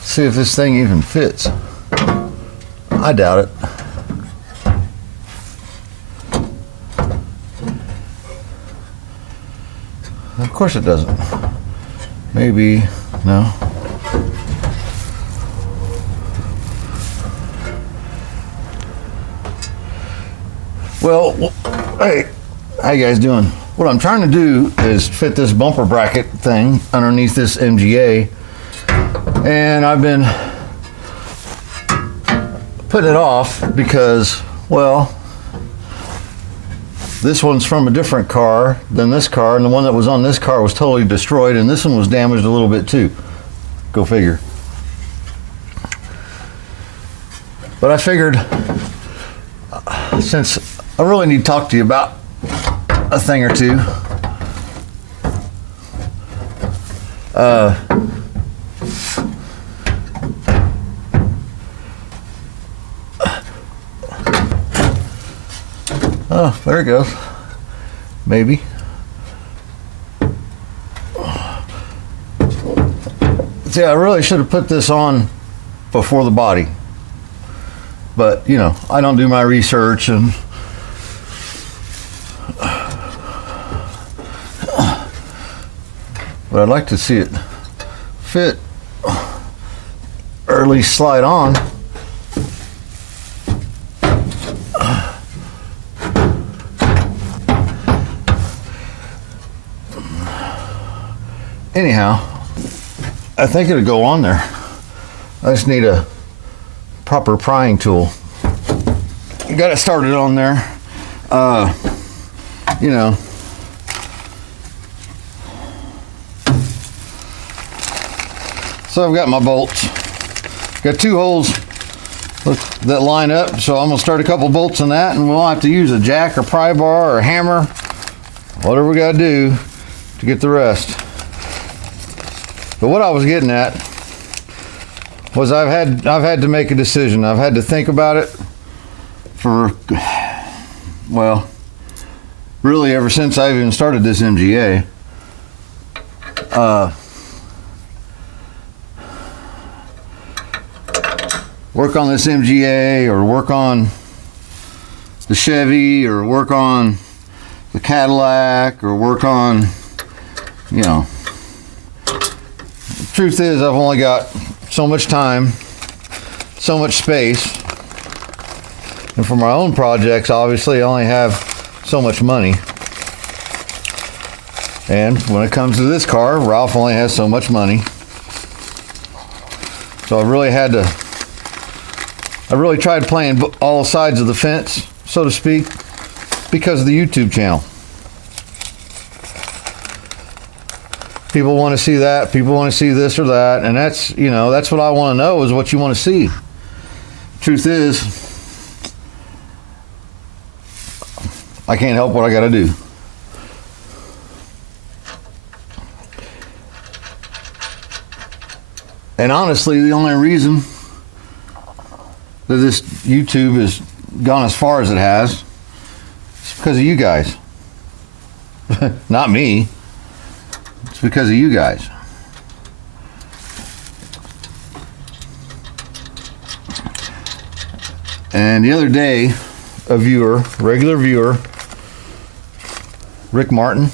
See if this thing even fits. I doubt it. Of course it doesn't. Maybe, no. Well, hey, how you guys doing? What I'm trying to do is fit this bumper bracket thing underneath this MGA, and I've been putting it off because, well, this one's from a different car than this car, and the one that was on this car was totally destroyed, and this one was damaged a little bit too. Go figure. But I figured, since I really need to talk to you about a thing or two. Oh, there it goes. Maybe. See, I really should have put this on before the body. But, you know, I don't do my research, and but I'd like to see it fit or at least slide on. Anyhow, I think it'll go on there. I just need a proper prying tool. You got it started on there. You know. So I've got my bolts. Got two holes that line up, so I'm gonna start a couple bolts in that, and we'll have to use a jack or pry bar or a hammer, whatever we gotta do to get the rest. But what I was getting at was I've had to make a decision. I've had to think about it for, well, really ever since I even started this MGA. Work on this MGA, or work on the Chevy, or work on the Cadillac, or work on, you know. The truth is, I've only got so much time, so much space, and for my own projects, obviously, I only have so much money. And when it comes to this car, Ralph only has so much money. So I really tried playing all sides of the fence, so to speak, because of the YouTube channel. People want to see that, people want to see this or that, and that's, you know, that's what I want to know, is what you want to see. Truth is, I can't help what I got to do. And honestly, the only reason that this YouTube has gone as far as it has is because of you guys. Not me. It's because of you guys. And the other day, a viewer, regular viewer, Rick Martin,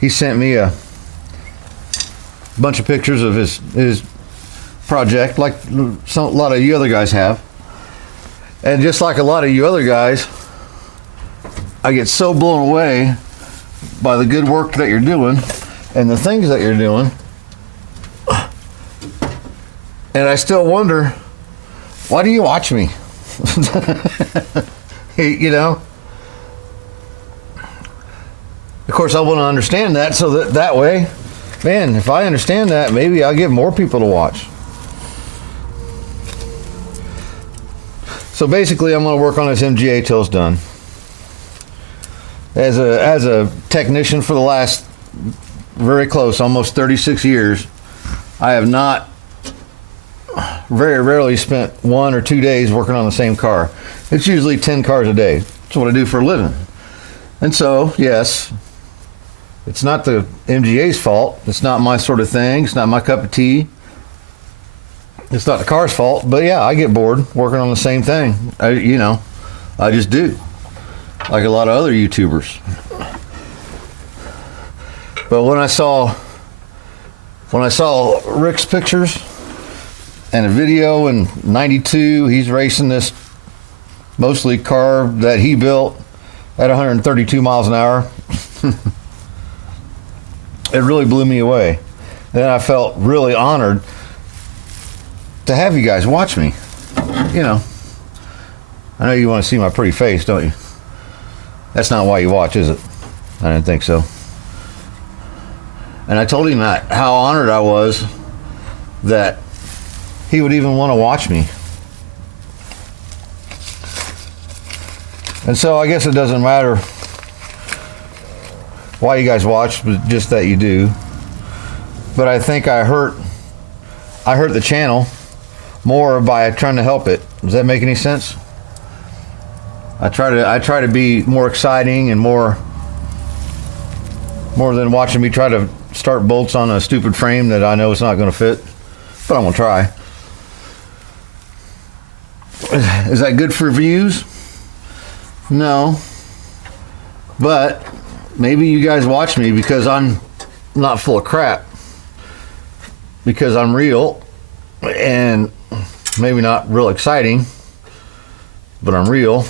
he sent me a bunch of pictures of his project, like a lot of you other guys have. And just like a lot of you other guys, I get so blown away by the good work that you're doing and the things that you're doing. And I still wonder, why do you watch me? You know? Of course, I want to understand that, so that way, man, if I understand that, maybe I'll get more people to watch. So basically, I'm going to work on this MGA till it's done. As a technician for the last very close, almost 36 years, I have not very rarely spent 1 or 2 days working on the same car. It's usually 10 cars a day. That's what I do for a living. And so, yes, It's not the MGA's fault. It's not my sort of thing. It's not my cup of tea. It's not the car's fault. But yeah, I get bored working on the same thing. I just do. Like a lot of other YouTubers. But when I saw Rick's pictures and a video in '92, he's racing this mostly car that he built at 132 miles an hour. It really blew me away. And I felt really honored to have you guys watch me. I know you want to see my pretty face, don't you? That's not why you watch, is it? I didn't think so. And I told him how honored I was that he would even want to watch me. And so I guess it doesn't matter why you guys watch, but just that you do. But I think I hurt the channel more by trying to help it. Does that make any sense? I try to be more exciting and more than watching me try to start bolts on a stupid frame that I know it's not going to fit. But I'm going to try. Is that good for views? No. But maybe you guys watch me because I'm not full of crap. Because I'm real and maybe not real exciting, but I'm real.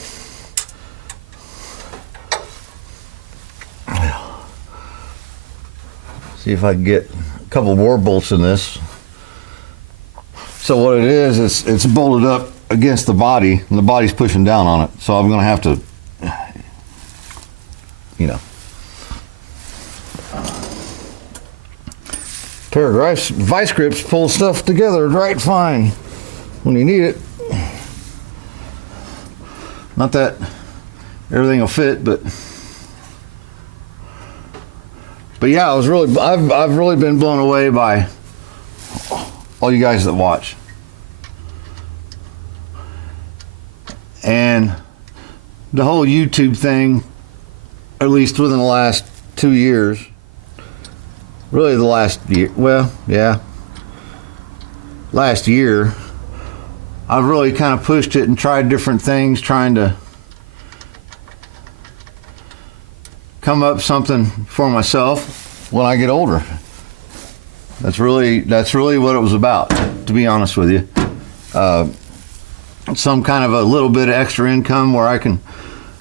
See if I can get a couple more bolts in this. So what it is, it's bolted up against the body, and the body's pushing down on it. So I'm going to have to, pair of vice grips pull stuff together right fine when you need it. Not that everything will fit, but yeah, I've really been blown away by all you guys that watch. And the whole YouTube thing, at least within the last 2 years, really the last year, last year, I've really kind of pushed it and tried different things, trying to come up something for myself when I get older. That's really what it was about, to be honest with you. Some kind of a little bit of extra income where I can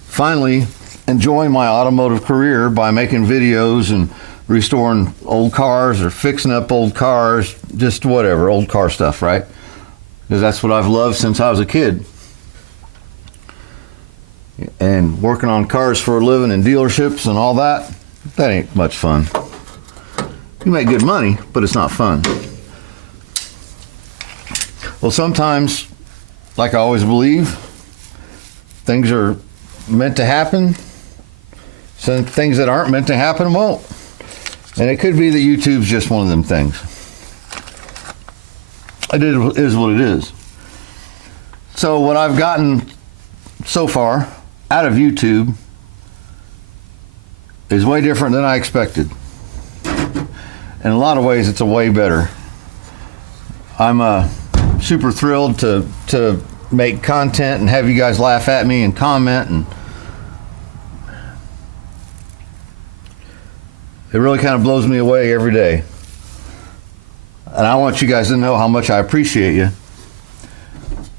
finally enjoy my automotive career by making videos and restoring old cars or fixing up old cars, just whatever, old car stuff, right? Because that's what I've loved since I was a kid. And working on cars for a living in dealerships and all that ain't much fun. You make good money, but it's not fun. Well, sometimes, like I always believe, things are meant to happen. Some things that aren't meant to happen won't. And it could be that YouTube's just one of them things. It is what it is. So what I've gotten so far out of YouTube is way different than I expected. In a lot of ways, it's a way better. I'm super thrilled to make content and have you guys laugh at me and comment, and it really kind of blows me away every day. And I want you guys to know how much I appreciate you.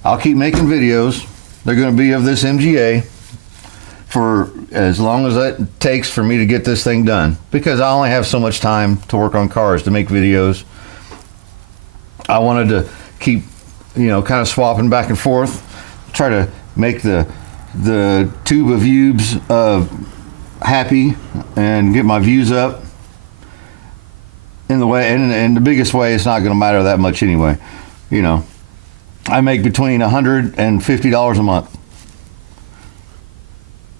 I'll keep making videos. They're going to be of this MGA for as long as it takes for me to get this thing done, because I only have so much time to work on cars, to make videos. I wanted to keep, kind of swapping back and forth, try to make the tube of views happy and get my views up in the way, and the biggest way, it's not going to matter that much anyway. I make between $100 and $50 a month.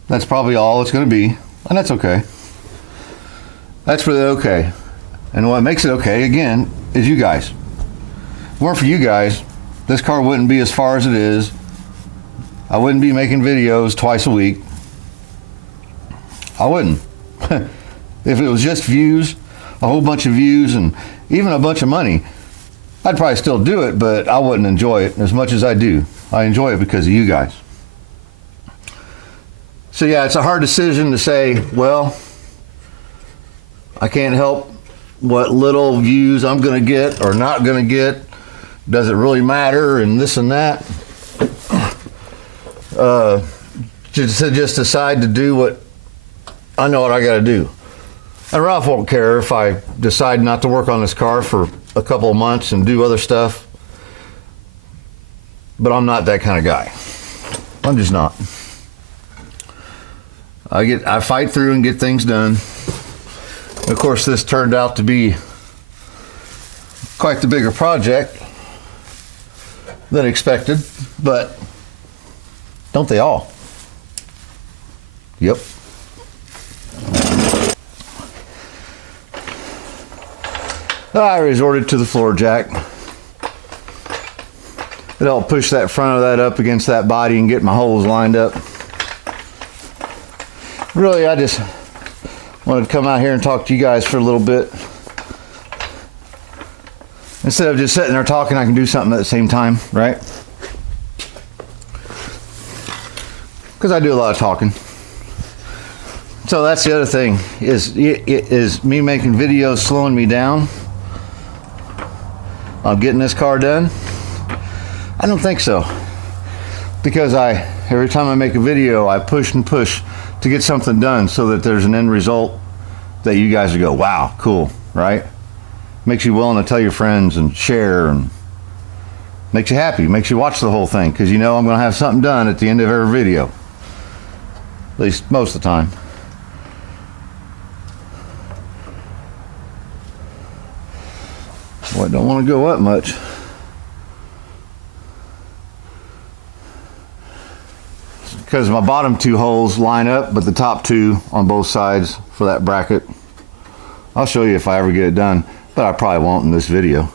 That's probably all it's going to be, and that's okay. That's really okay. And what makes it okay, again, is you guys. If it weren't for you guys, this car wouldn't be as far as it is. I wouldn't be making videos twice a week. I wouldn't. If it was just views, a whole bunch of views and even a bunch of money, I'd probably still do it, but I wouldn't enjoy it as much as I do. I enjoy it because of you guys. So yeah, it's a hard decision to say, well, I can't help what little views I'm going to get or not going to get. Does it really matter? And this and that. To just decide to do what I know what I got to do. And Ralph won't care if I decide not to work on this car for a couple of months and do other stuff. But I'm not that kind of guy. I'm just not. I fight through and get things done. Of course, this turned out to be quite the bigger project than expected, but don't they all? Yep. I resorted to the floor jack. It helped push that front of that up against that body and get my holes lined up. Really, I just wanted to come out here and talk to you guys for a little bit. Instead of just sitting there talking, I can do something at the same time, right? Because I do a lot of talking. So that's the other thing, is me making videos slowing me down on getting this car done? I don't think so. Because every time I make a video, I push and push to get something done so that there's an end result that you guys will go, wow, cool, right? Makes you willing to tell your friends and share, and makes you happy, makes you watch the whole thing, because you know I'm going to have something done at the end of every video. At least most of the time. Boy, I don't want to go up much. Because my bottom two holes line up, but the top two on both sides for that bracket. I'll show you if I ever get it done, but I probably won't in this video.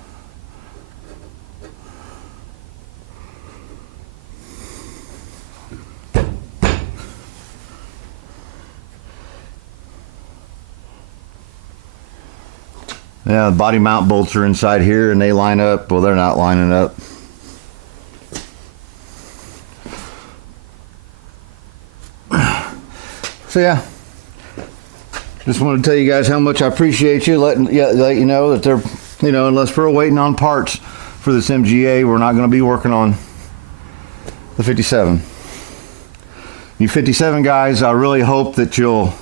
Yeah, the body mount bolts are inside here and they line up. Well, they're not lining up. So yeah, just wanted to tell you guys how much I appreciate you, let you know that they're, you know, unless we're waiting on parts for this MGA, we're not going to be working on the 57. You 57 guys, I really hope that you'll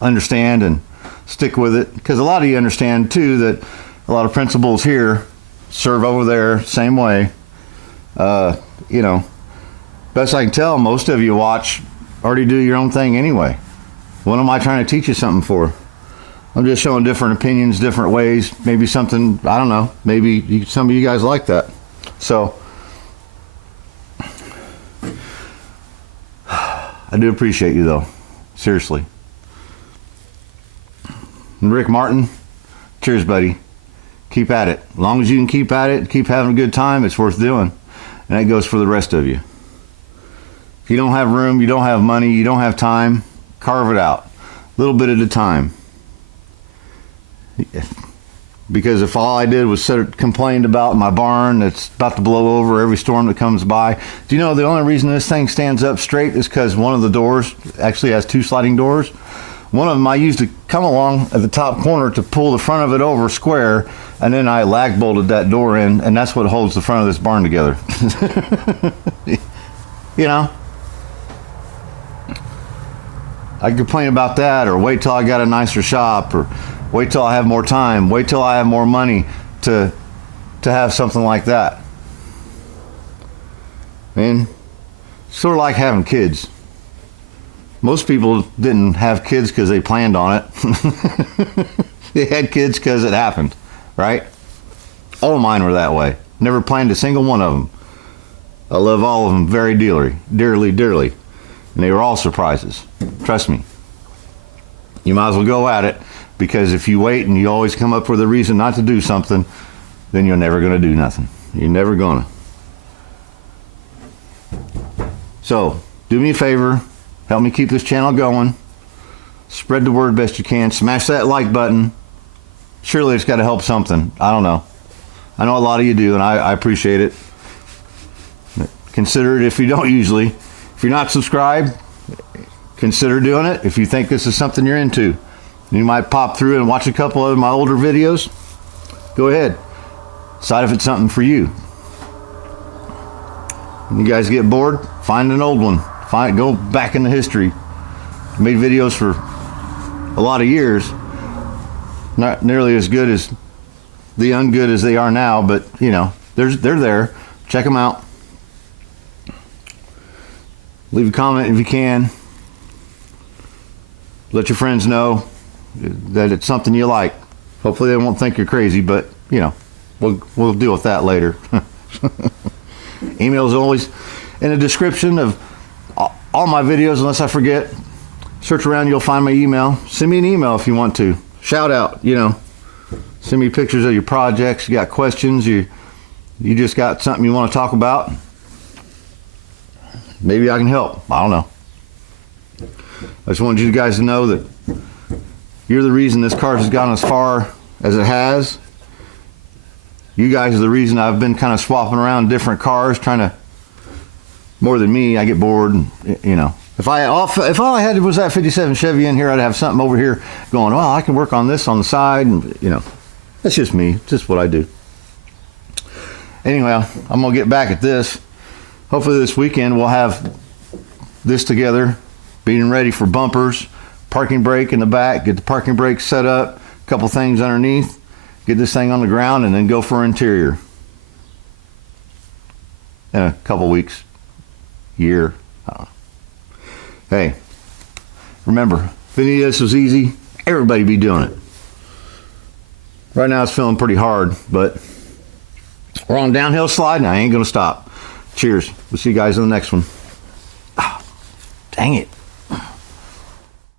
understand and stick with it, because a lot of you understand too that a lot of principals here serve over there same way. You know, best I can tell, most of you already do your own thing anyway. What am I trying to teach you something for? I'm just showing different opinions, different ways, maybe something, I don't know, maybe some of you guys like that. So I do appreciate you though, seriously. And Rick Martin, cheers buddy. Keep at it. As long as you can keep at it, keep having a good time, it's worth doing. And that goes for the rest of you. If you don't have room, you don't have money, you don't have time, carve it out. A little bit at a time. Because if all I did was complained about my barn that's about to blow over every storm that comes by. Do you know the only reason this thing stands up straight is because one of the doors actually has two sliding doors? One of them I used to come along at the top corner to pull the front of it over square, and then I lag bolted that door in, and that's what holds the front of this barn together. You know? I can complain about that, or wait till I got a nicer shop, or wait till I have more time, wait till I have more money to have something like that. I mean, sort of like having kids. Most people didn't have kids because they planned on it. They had kids because it happened, right? All of mine were that way. Never planned a single one of them. I love all of them very dearly, dearly, dearly. And they were all surprises. Trust me. You might as well go at it, because if you wait and you always come up with a reason not to do something, then you're never going to do nothing. You're never going to. So, do me a favor. Help me keep this channel going. Spread the word best you can. Smash that like button. Surely it's got to help something. I don't know. I know a lot of you do, and I appreciate it. Consider it if you don't usually. If you're not subscribed, consider doing it. If you think this is something you're into, you might pop through and watch a couple of my older videos. Go ahead. Decide if it's something for you. When you guys get bored, find an old one. Go back into history. Made videos for a lot of years. Not nearly as good as the ungood as they are now, but you know, they're there. Check them out. Leave a comment if you can. Let your friends know that it's something you like. Hopefully they won't think you're crazy, but you know, we'll deal with that later. Email's always in the description of all my videos, unless I forget. Search around, you'll find my email. Send me an email if you want to. Shout out, you know. Send me pictures of your projects. You got questions. You just got something you want to talk about. Maybe I can help. I don't know. I just wanted you guys to know that you're the reason this car has gotten as far as it has. You guys are the reason I've been kind of swapping around different cars, trying to, more than me, I get bored, and, you know. If all I had was that 57 Chevy in here, I'd have something over here going, well, I can work on this on the side, and you know, that's just me, just what I do. Anyway, I'm gonna get back at this. Hopefully this weekend we'll have this together, being ready for bumpers, parking brake in the back, get the parking brake set up, a couple things underneath, get this thing on the ground, and then go for interior in a couple weeks, year, I don't know. Hey, remember, if any of this was easy, everybody be doing it. Right now it's feeling pretty hard, but we're on a downhill slide and I ain't gonna stop. Cheers. We'll see you guys in the next one. Oh, dang it.